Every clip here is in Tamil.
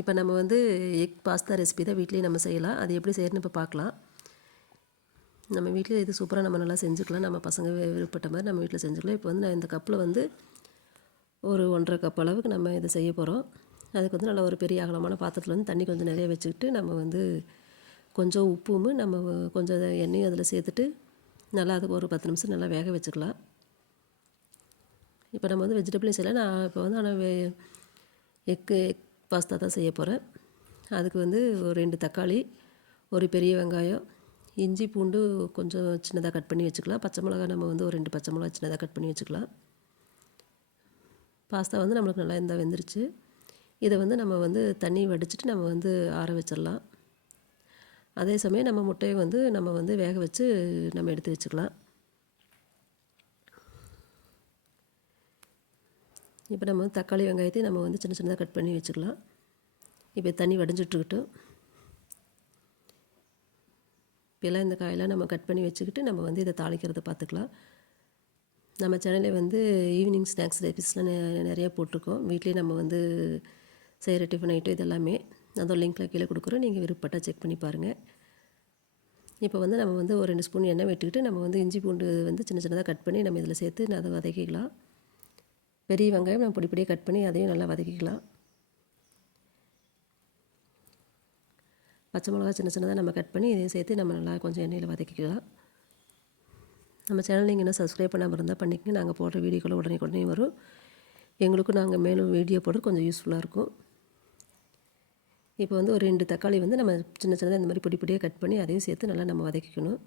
இப்போ நம்ம வந்து எக் பாஸ்தா ரெசிபி தான் வீட்லேயே நம்ம செய்யலாம். அது எப்படி செய்யணும்னு இப்போ பார்க்கலாம். நம்ம வீட்டில் இது சூப்பராக நம்ம நல்லா செஞ்சுக்கலாம். நம்ம பசங்க விருப்பப்பட்ட மாதிரி நம்ம வீட்டில் செஞ்சுக்கலாம். இப்போ வந்து நான் இந்த கப்பில் வந்து ஒரு ஒன்றரை கப் அளவுக்கு நம்ம இதை செய்ய போகிறோம் அதுக்கு வந்து நல்லா ஒரு பெரிய அகலமான பாத்திரத்தில் வந்து தண்ணி கொஞ்சம் நிறைய வச்சுக்கிட்டு நம்ம வந்து கொஞ்சம் உப்பும் நம்ம கொஞ்சம் எண்ணெயும் அதில் சேர்த்துட்டு நல்லா அதுக்கு ஒரு பத்து நிமிஷம் நல்லா வேக வச்சுக்கலாம். இப்போ நம்ம வந்து வெஜிடபிள் செய்யலாம். நான் இப்போ வந்து ஆனால் எக்கு எக் பாஸ்தா தான் செய்ய போகிறேன் அதுக்கு வந்து ஒரு ரெண்டு தக்காளி ஒரு பெரிய வெங்காயம் இஞ்சி பூண்டு கொஞ்சம் சின்னதாக கட் பண்ணி வச்சுக்கலாம். பச்சை மிளகா நம்ம வந்து ஒரு ரெண்டு பச்சை மிளகா சின்னதாக கட் பண்ணி வச்சுக்கலாம். பாஸ்தா வந்து நம்மளுக்கு நல்லா இருந்தால் வெந்துருச்சு. இதை வந்து நம்ம வந்து தண்ணி வடிச்சிட்டு நம்ம வந்து ஆற வச்சிடலாம் அதே சமயம் நம்ம முட்டையை வந்து நம்ம வந்து வேக வச்சு நம்ம எடுத்து வச்சுக்கலாம். இப்போ நம்ம வந்து தக்காளி வெங்காயத்தையும் நம்ம வந்து சின்ன சின்னதாக கட் பண்ணி வச்சுக்கலாம். இப்போ தண்ணி வடிஞ்சிட்ருக்கட்டும். இப்போலாம் இந்த காயெல்லாம் நம்ம கட் பண்ணி வச்சுக்கிட்டு நம்ம வந்து இதை தாளிக்கிறத பார்த்துக்கலாம். நம்ம சேனலில் வந்து ஈவினிங் ஸ்நாக்ஸ் ரெசிபிஸ்லாம் நிறையா போட்டிருக்கோம். வீட்லேயே நம்ம வந்து செய்கிற டிஃபன் ஐட்டம் இது எல்லாமே அதோட லிங்க்கில் கீழே கொடுக்குறோம். நீங்கள் விருப்பப்பட்டால் செக் பண்ணி பாருங்கள் இப்போ வந்து நம்ம வந்து ஒரு ரெண்டு ஸ்பூன் எண்ணெய் விட்டுக்கிட்டு நம்ம வந்து இஞ்சி பூண்டு வந்து சின்ன சின்னதாக கட் பண்ணி நம்ம இதில் சேர்த்து அதை வதக்கிக்கலாம். பெரிய வெங்காயம் நம்ம பொடி பொடியாக கட் பண்ணி அதையும் நல்லா வதக்கிக்கலாம். பச்சை மிளகா சின்ன சின்னதாக நம்ம கட் பண்ணி இதையும் சேர்த்து நம்ம நல்லா கொஞ்சம் எண்ணெயில் வதக்கிக்கலாம். நம்ம சேனல் நீங்கள் இன்னும் சப்ஸ்கிரைப் பண்ணாமல் இருந்தால் பண்ணிக்கங்க. நாங்கள் போடுற வீடியோக்கள் உடனே உடனே வரும். எங்களுக்கும் நாங்கள் மேலும் வீடியோ போடுறது கொஞ்சம் யூஸ்ஃபுல்லாக இருக்கும். இப்போ வந்து ஒரு ரெண்டு தக்காளி வந்து நம்ம சின்ன சின்னதாக இந்த மாதிரி பொடி பொடியாக கட் பண்ணி அதையும் சேர்த்து நல்லா நம்ம வதக்கிக்கணும்.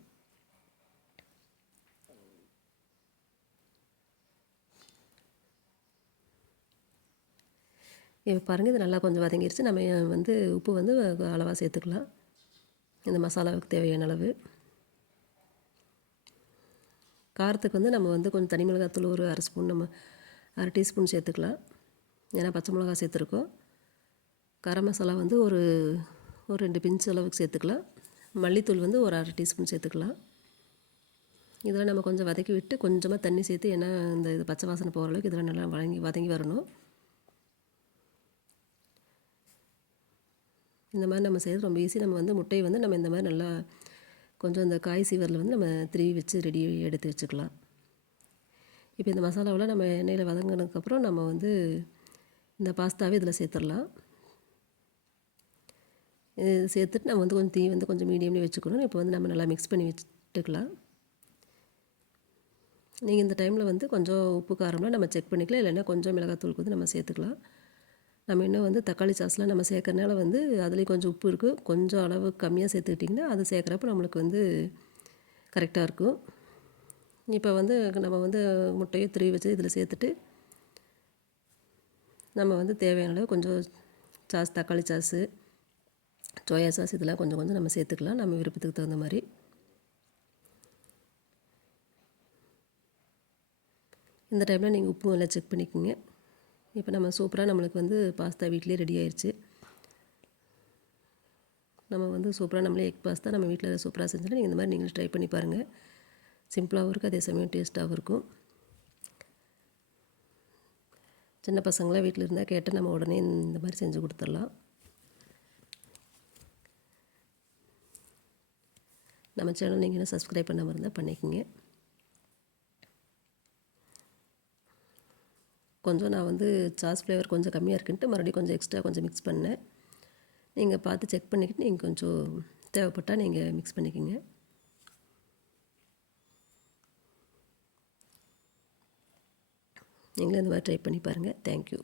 இப்போ பாருங்கள் இது நல்லா கொஞ்சம் வதங்கிருச்சு. நம்ம வந்து உப்பு வந்து அளவாக சேர்த்துக்கலாம். இந்த மசாலாவுக்கு தேவையான அளவு. காரத்துக்கு வந்து நம்ம வந்து கொஞ்சம் தனி மிளகாத்தூள் ஒரு அரை ஸ்பூன் நம்ம அரை டீஸ்பூன் சேர்த்துக்கலாம். ஏன்னா பச்சை மிளகா சேர்த்துருக்கோம். கரம் மசாலா வந்து ஒரு ஒரு ரெண்டு பிஞ்ச் அளவுக்கு சேர்த்துக்கலாம். மல்லித்தூள் வந்து ஒரு அரை டீஸ்பூன் சேர்த்துக்கலாம். இதெல்லாம் நம்ம கொஞ்சம் வதக்கி விட்டு கொஞ்சமாக தண்ணி சேர்த்து ஏன்னா இந்த இது பச்சை வாசனை போகிற அளவுக்கு இதெல்லாம் நல்லா வதங்கி வதங்கி வரணும். இந்த மாதிரி நம்ம செய்கிறது ரொம்ப ஈஸி நம்ம வந்து முட்டையை வந்து நம்ம இந்த மாதிரி நல்லா கொஞ்சம் இந்த காய் சீவரில் வந்து நம்ம திருவி வச்சு ரெடி எடுத்து வச்சுக்கலாம். இப்போ இந்த மசாலாவெலாம் நம்ம எண்ணெயில் வதங்கினதுக்கப்புறம் நம்ம வந்து இந்த பாஸ்தாவே இதில் சேர்த்துடலாம். இது சேர்த்துட்டு நம்ம வந்து கொஞ்சம் தீ வந்து கொஞ்சம் மீடியம்லேயே வச்சுக்கணும். இப்போ வந்து நம்ம நல்லா மிக்ஸ் பண்ணி வச்சுட்டுக்கலாம் நீங்கள் இந்த டைமில் வந்து கொஞ்சம் உப்பு காரம்லாம் நம்ம செக் பண்ணிக்கலாம். இல்லைன்னா கொஞ்சம் மிளகாத்தூள் வந்து நம்ம சேர்த்துக்கலாம். நம்ம இன்னும் வந்து தக்காளி சாஸ்லாம் நம்ம சேர்க்கறனால வந்து அதுலேயும் கொஞ்சம் உப்பு இருக்குது கொஞ்சம் அளவு கம்மியாக சேர்த்துக்கிட்டிங்கன்னா அது சேர்க்குறப்ப நம்மளுக்கு வந்து கரெக்டாக இருக்கும். இப்போ வந்து நம்ம வந்து முட்டையை திருவி வச்சு இதில் சேர்த்துட்டு நம்ம வந்து தேவையான அளவு கொஞ்சம் சாஸ் தக்காளி சாஸு சோயா சாஸ் இதெல்லாம் கொஞ்சம் கொஞ்சம் நம்ம சேர்த்துக்கலாம். நம்ம விருப்பத்துக்கு தகுந்த மாதிரி. இந்த டைமில் நீங்கள் உப்பும் எல்லாம் செக் பண்ணிக்கோங்க. இப்போ நம்ம சூப்பராக நம்மளுக்கு வந்து பாஸ்தா வீட்டிலே ரெடி ஆயிடுச்சு நம்ம வந்து சூப்பராக நம்மளே எக் பாஸ்தா நம்ம வீட்டில் சூப்பராக செஞ்சோன்னா நீங்கள் இந்த மாதிரி நீங்களும் ட்ரை பண்ணி பாருங்கள் சிம்பிளாகவும் இருக்குது அதே சமயம் டேஸ்ட்டாகவும் இருக்கும். சின்ன பசங்களாம் வீட்டில் இருந்தால் கேட்டு நம்ம உடனே இந்த மாதிரி செஞ்சு கொடுத்துடலாம். நம்ம சேனல் நீங்கள் சப்ஸ்கிரைப் பண்ணாமல் இருந்தால் பண்ணிக்கோங்க. கொஞ்சம் நான் வந்து சாஸ் ஃப்ளேவர் கொஞ்சம் கம்மியாக இருக்குன்ட்டு மறுபடியும் கொஞ்சம் எக்ஸ்ட்ரா கொஞ்சம் மிக்ஸ் பண்ணேன். நீங்கள் பார்த்து செக் பண்ணிக்கிட்டு நீங்கள் கொஞ்சம் தேவைப்பட்டால் நீங்கள் மிக்ஸ் பண்ணிக்கோங்க. நீங்களும் இந்த மாதிரி ட்ரை பண்ணி பாருங்கள் தேங்க்யூ